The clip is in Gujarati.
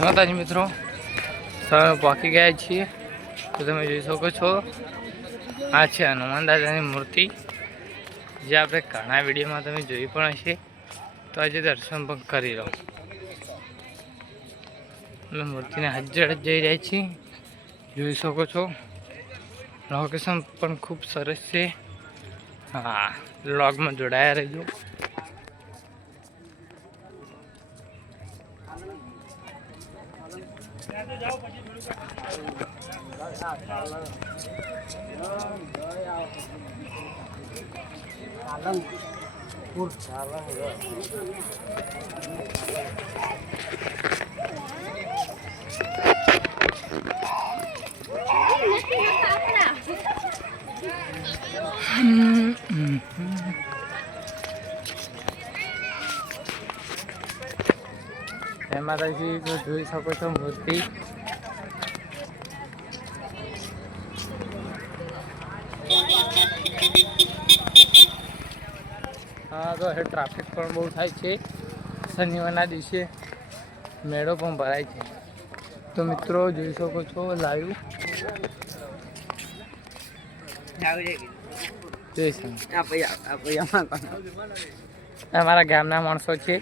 માતાજી મિત્રો, તમે પહોંચી ગયા છીએ તો તમે જોઈ શકો છો. આ છે હનુમાન દાદાની મૂર્તિ, જે આપણે ઘણા વિડીયોમાં તમે જોઈ પણ હશે. તો આજે દર્શન પણ કરી લો. અમે મૂર્તિને હજ્જડ જઈ રહ્યા છીએ, જોઈ શકો છો. લોકેશન પણ ખૂબ સરસ છે. હા, વ્લોગમાં જોડાયા રહેજો. જય માતાજી. તો જોઈ શકો છો મૂર્તિ. હા, તો ટ્રાફિક પણ બહુ થાય છે. શનિવારના દિવસે મેળો પણ ભરાય છે. તો મિત્રો જોઈ શકો છો લાઈવ. અમારા ગામના માણસો છે.